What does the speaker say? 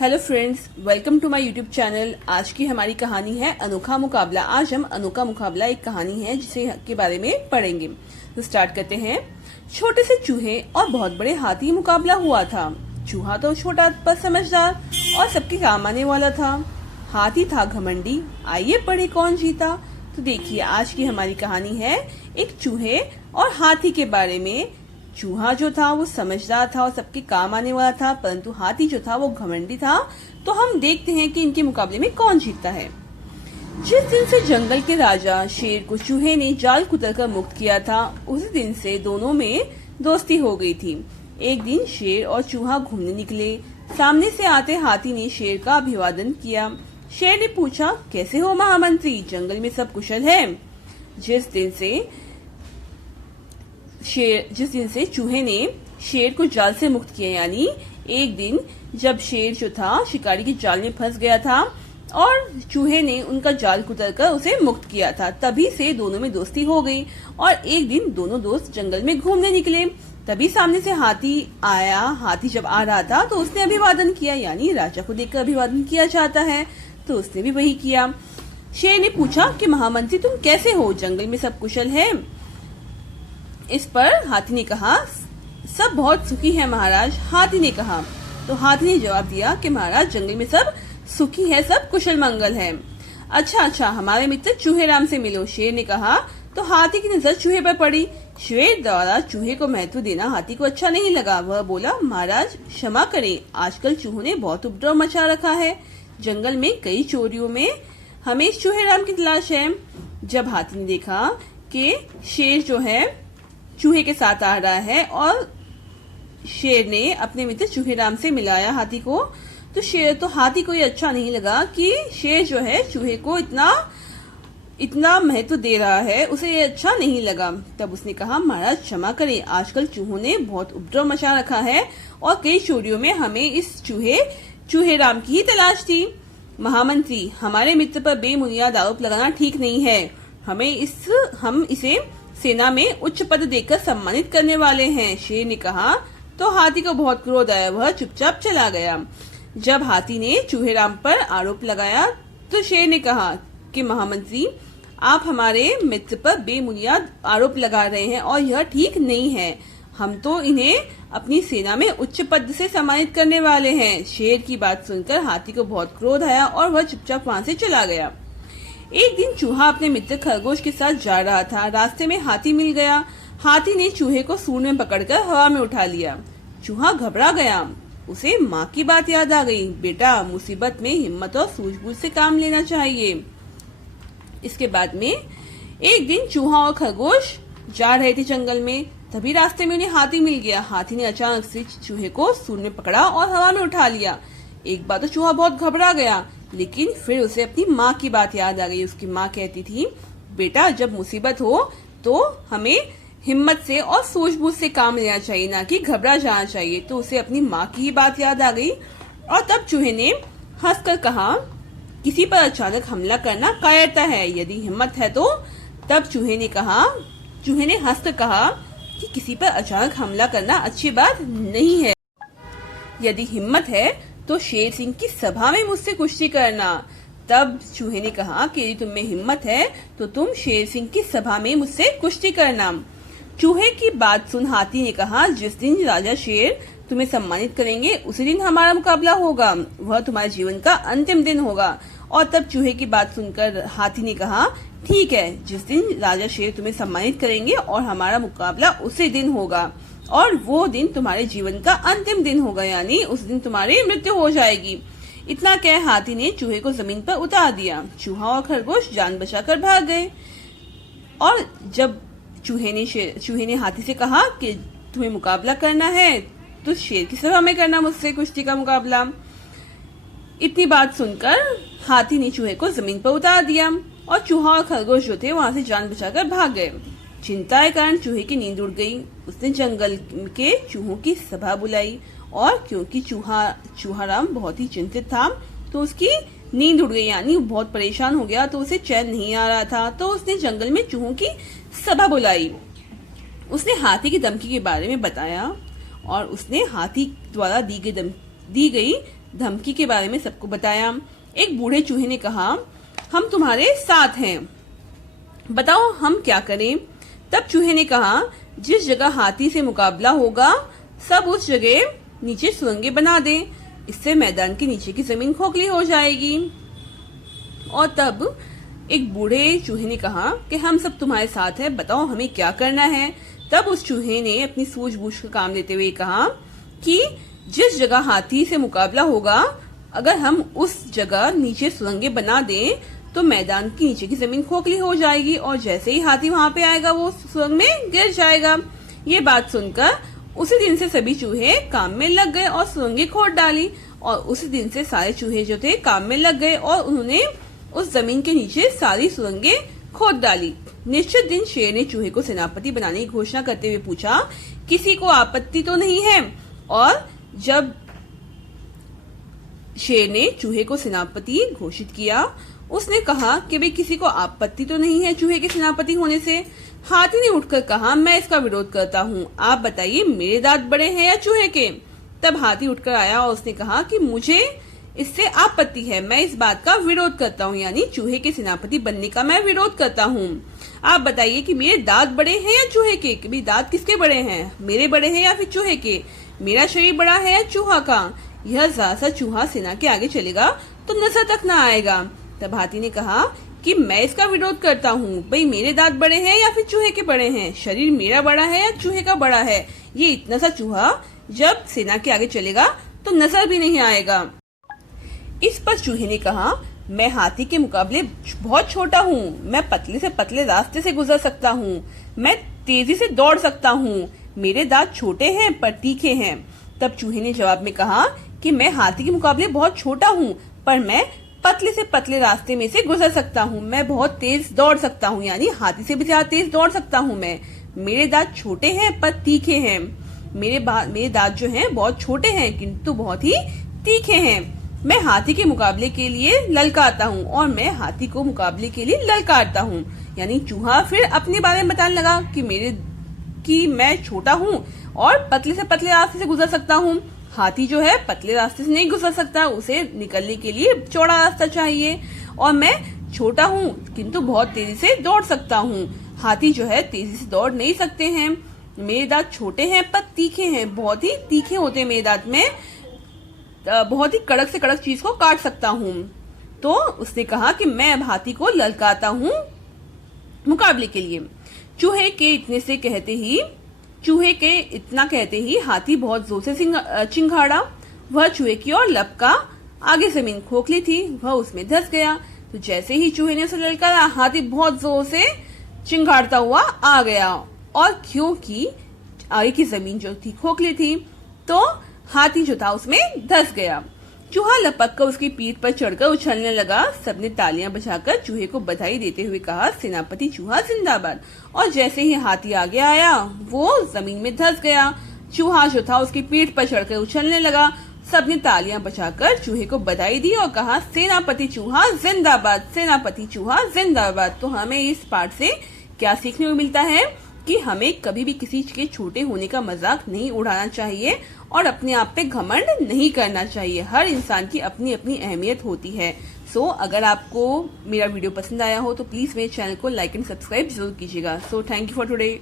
Hello friends, welcome to my YouTube channel. आज की हमारी कहानी है अनोखा मुकाबला। आज हम अनोखा मुकाबला एक कहानी है जिसे के बारे में पढ़ेंगे। तो स्टार्ट करते हैं। छोटे से चूहे और बहुत बड़े हाथी मुकाबला हुआ था। चूहा तो छोटा पर समझदार और सबके काम आने वाला था। हाथी था घमंडी। आइए पढ़े कौन जीता। तो देखिए, आज की हमारी कहानी है एक चूहे और हाथी के बारे में। चूहा जो था वो समझदार था और सबके काम आने वाला था, परंतु हाथी जो था वो घमंडी था। तो हम देखते हैं कि इनके मुकाबले में कौन जीतता है। जिस दिन से जंगल के राजा शेर को चूहे ने जाल कुतरकर मुक्त किया था, उसी दिन से दोनों में दोस्ती हो गई थी। एक दिन शेर और चूहा घूमने निकले। सामने से आते हाथी ने शेर का अभिवादन किया। शेर ने पूछा, कैसे हो महामंत्री, जंगल में सब कुशल है? जिस दिन से चूहे ने शेर को जाल से मुक्त किया, यानी एक दिन जब शेर जो था शिकारी की जाल में फंस गया था और चूहे ने उनका जाल कुतरकर उसे मुक्त किया था, तभी से दोनों में दोस्ती हो गई। और एक दिन दोनों दोस्त जंगल में घूमने निकले। तभी सामने से हाथी आया। हाथी जब आ रहा था तो उसने अभिवादन किया, यानी राजा को देखकर अभिवादन किया जाता है, तो उसने भी वही किया। शेर ने पूछा कि महामंत्री तुम कैसे हो, जंगल में सब कुशल है? इस पर हाथी ने कहा, सब बहुत सुखी है महाराज। हाथी ने कहा तो हाथी ने जवाब दिया कि महाराज, जंगल में सब सुखी है, सब कुशल मंगल है। अच्छा, हमारे मित्र चूहे राम से मिलो, शेर ने कहा। तो हाथी की नजर चूहे पर पड़ी। शेर द्वारा चूहे को महत्व देना हाथी को अच्छा नहीं लगा। वह बोला, महाराज क्षमा करें, आजकल चूहों ने बहुत उपद्रव मचा रखा है। जंगल में कई चोरियों में हमें इस चूहे राम की तलाश है। जब हाथी ने देखा कि शेर जो है चूहे के साथ आ रहा है और शेर ने अपने मित्र चूहे राम से मिलाया हाथी को, तो हाथी को ये अच्छा नहीं लगा कि शेर जो है चूहे को इतना महत्व दे रहा है, उसे ये अच्छा नहीं लगा। तब उसने कहा, महाराज क्षमा करें, आजकल चूहों ने बहुत उपद्रव मचा रखा है और कई चोरियों में हमें इस चूहे राम की ही तलाश थी। महामंत्री, हमारे मित्र पर बेबुनियाद आरोप लगाना ठीक नहीं है। हम इसे सेना में उच्च पद देकर सम्मानित करने वाले हैं, शेर ने कहा। तो हाथी को बहुत क्रोध आया। वह चुपचाप चला गया। जब हाथी ने चूहे राम पर आरोप लगाया तो शेर ने कहा कि महामंत्री, आप हमारे मित्र पर बेबुनियाद आरोप लगा रहे हैं और यह ठीक नहीं है। हम तो इन्हें अपनी सेना में उच्च पद से सम्मानित करने वाले हैं। शेर की बात सुनकर हाथी को बहुत क्रोध आया और वह चुपचाप वहां से चला गया। एक दिन चूहा अपने मित्र खरगोश के साथ जा रहा था। रास्ते में हाथी मिल गया। हाथी ने चूहे को सूंड में पकड़कर हवा में उठा लिया। चूहा घबरा गया। उसे माँ की बात याद आ गई। बेटा, मुसीबत में हिम्मत और सूझबूझ से काम लेना चाहिए। इसके बाद में एक दिन चूहा और खरगोश जा रहे थे जंगल में। तभी रास्ते में उन्हें हाथी मिल गया। हाथी ने अचानक से चूहे को सूंड में पकड़ा और हवा में उठा लिया। एक बार तो चूहा बहुत घबरा गया, लेकिन फिर उसे अपनी माँ की बात याद आ गई। उसकी माँ कहती थी, बेटा, जब मुसीबत हो तो हमें हिम्मत से और सूझबूझ से काम लेना चाहिए, ना कि घबरा जाना चाहिए। तो उसे अपनी माँ की ही बात याद आ गई और तब चूहे ने हंसकर कहा, किसी पर अचानक हमला करना कायरता है, यदि हिम्मत है तो। तब चूहे ने हंसकर कहा कि किसी पर अचानक हमला करना अच्छी बात नहीं है, यदि हिम्मत है तो शेर सिंह की सभा में मुझसे कुश्ती करना। तब चूहे ने कहा कि यदि तुम्हें हिम्मत है तो तुम शेर सिंह की सभा में मुझसे कुश्ती करना। चूहे की बात सुन हाथी ने कहा, जिस दिन राजा शेर तुम्हें सम्मानित करेंगे उसी दिन हमारा मुकाबला होगा। वह तुम्हारे जीवन का अंतिम दिन होगा। और तब चूहे की बात सुनकर हाथी ने कहा, ठीक है, जिस दिन राजा शेर तुम्हें सम्मानित करेंगे और हमारा मुकाबला उसी दिन होगा, और वो दिन तुम्हारे जीवन का अंतिम दिन होगा, यानी उस दिन तुम्हारी मृत्यु हो जाएगी। इतना कह हाथी ने चूहे को जमीन पर उतार दिया। चूहा और खरगोश जान बचाकर भाग गए। और जब चूहे ने हाथी से कहा कि तुम्हें मुकाबला करना है तो शेर की सभा में करना मुझसे कुश्ती का मुकाबला। इतनी बात सुनकर हाथी ने चूहे को जमीन पर उतार दिया और चूहा और खरगोश जो थे वहां से जान बचाकर भाग गए। चिंता के कारण चूहे की नींद उड़ गई। उसने जंगल के चूहों की सभा बुलाई और क्योंकि चूहा राम बहुत ही चिंतित था तो उसकी नींद उड़ गई, यानी बहुत परेशान हो गया, तो उसे चैन नहीं आ रहा था। तो उसने जंगल में चूहों की सभा बुलाई। उसने हाथी की धमकी के बारे में बताया और उसने हाथी द्वारा दी गई धमकी के बारे में सबको बताया। एक बूढ़े चूहे ने कहा, हम तुम्हारे साथ हैं, बताओ हम क्या करें। तब चूहे ने कहा, जिस जगह हाथी से मुकाबला होगा सब उस जगह नीचे सुरंगें बना दें, इससे मैदान के नीचे की जमीन खोखली हो जाएगी। और तब एक बूढ़े चूहे ने कहा कि हम सब तुम्हारे साथ हैं, बताओ हमें क्या करना है। तब उस चूहे ने अपनी सूझबूझ का काम लेते हुए कहा कि जिस जगह हाथी से मुकाबला होगा अगर हम उस जगह नीचे सुरंगें बना दें तो मैदान की नीचे की जमीन खोखली हो जाएगी और जैसे ही हाथी वहां पे आएगा वो सुरंग में गिर जाएगा। ये बात सुनकर उसी दिन से सभी चूहे काम में लग गए और सुरंगें खोद डाली। और उसी दिन से सारे चूहे जो थे काम में लग गए और उन्होंने उस जमीन के नीचे सारी सुरंगें खोद डाली। निश्चित दिन शेर ने चूहे को सेनापति बनाने की घोषणा करते हुए पूछा, किसी को आपत्ति तो नहीं है। और जब शेर ने चूहे को सेनापति घोषित किया उसने कहा कि भाई किसी को आपत्ति तो नहीं है चूहे के सेनापति होने से। हाथी ने उठकर कहा, मैं इसका विरोध करता हूँ, आप बताइए मेरे दांत बड़े हैं या चूहे के। तब हाथी उठकर आया और उसने कहा कि मुझे इससे आपत्ति है, मैं इस बात का विरोध करता हूँ, यानी चूहे के सेनापति बनने का मैं विरोध करता हूँ। आप बताइए कि मेरे दांत बड़े हैं या चूहे के, कि भाई दांत किसके बड़े हैं, मेरे बड़े हैं या फिर चूहे के, मेरा शरीर बड़ा है या चूहा का। यह जरा सा चूहा सेना के आगे चलेगा तो नजर तक न आएगा। तब हाथी ने कहा कि मैं इसका विरोध करता हूँ, भाई मेरे दांत बड़े हैं या फिर चूहे के बड़े हैं, शरीर मेरा बड़ा है या चूहे का बड़ा है, ये इतना सा चूहा जब सेना के आगे चलेगा तो नजर भी नहीं आएगा। इस पर चूहे ने कहा, मैं हाथी के मुकाबले बहुत छोटा हूँ, मैं पतले से पतले रास्ते से गुजर सकता हूँ, मैं तेजी से दौड़ सकता हूँ, मेरे दांत छोटे हैं पर तीखे हैं। तब चूहे ने जवाब में कहा कि मैं हाथी के मुकाबले बहुत छोटा हूँ पर मैं पतले से पतले रास्ते में से गुजर सकता हूँ, मैं बहुत तेज दौड़ सकता हूँ, यानी हाथी से भी ज्यादा तेज दौड़ सकता हूँ मैं। मेरे दांत छोटे हैं पर तीखे हैं, मेरे दांत जो हैं बहुत छोटे हैं किंतु बहुत ही तीखे हैं। मैं हाथी के मुकाबले के लिए ललकारता हूँ और मैं हाथी को मुकाबले के लिए ललकारता हूँ। यानी चूहा फिर अपने बारे में बताने लगा कि मैं छोटा हूँ और पतले से पतले रास्ते से गुजर सकता हूँ। हाथी जो है पतले रास्ते से नहीं गुजर सकता, उसे निकलने के लिए चौड़ा रास्ता चाहिए। और मैं छोटा हूँ किंतु बहुत तेजी से दौड़ सकता हूँ, हाथी जो है तेजी से दौड़ नहीं सकते हैं। मेरे दांत छोटे हैं पर तीखे हैं, बहुत ही तीखे होते हैं मेरे दांत, में बहुत ही कड़क से कड़क चीज को काट सकता हूँ। तो उसने कहा कि मैं अब हाथी को ललकारता हूँ मुकाबले के लिए। चूहे के इतना कहते ही हाथी बहुत जोर से चिंघाड़ा। वह चूहे की ओर लपका, आगे जमीन खोखली थी, वह उसमें धंस गया। तो जैसे ही चूहे ने उसे ललकारा हाथी बहुत जोर से चिंघाड़ता हुआ आ गया और क्योंकि आगे की जमीन जो थी खोखली थी तो हाथी जो था उसमें धंस गया। चूहा लपक कर उसकी पीठ पर चढ़कर उछलने लगा। सबने तालियां बजाकर चूहे को बधाई देते हुए कहा, सेनापति चूहा जिंदाबाद। और जैसे ही हाथी आगे आया वो जमीन में धंस गया। चूहा जो था उसकी पीठ पर चढ़कर उछलने लगा। सबने तालियां बजाकर चूहे को बधाई दी और कहा, सेनापति चूहा जिंदाबाद, सेनापति चूहा जिंदाबाद। तो हमें इस पाठ से क्या सीखने को मिलता है कि हमें कभी भी किसी के छोटे होने का मजाक नहीं उड़ाना चाहिए और अपने आप पे घमंड नहीं करना चाहिए। हर इंसान की अपनी अपनी अहमियत होती है। सो अगर आपको मेरा वीडियो पसंद आया हो तो प्लीज मेरे चैनल को लाइक एंड सब्सक्राइब जरूर कीजिएगा। So thank you for today.